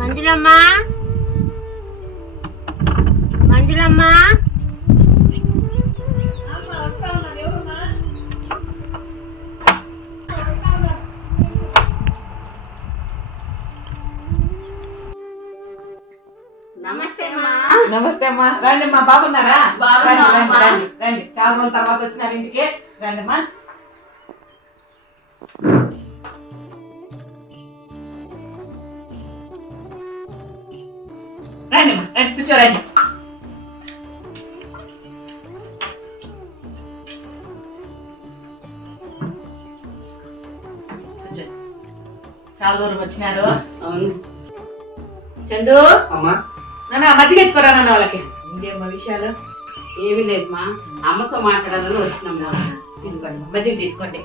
మంజులమ్మా, మంజులమ్మా. నమస్తే అమ్మా. రండి అమ్మా, బాగున్నారా? రండి రండి రండి, చాలా రోజుల తర్వాత వచ్చినారు ఇంటికి. రండి అమ్మా. రండి అమ్మా, రండి కూర్చోరండి. చాలా దూరం వచ్చినారు. అవును చందు, అమ్మా. నాన్న మజ్జిగ ఎత్తుకోరా నాన్న వాళ్ళకి. ఇంకేమ్మా విషయాలు? ఏమీ లేదమ్మా, అమ్మతో మాట్లాడాలని వచ్చినాం. తీసుకోండి, మజ్జిగ తీసుకోండి.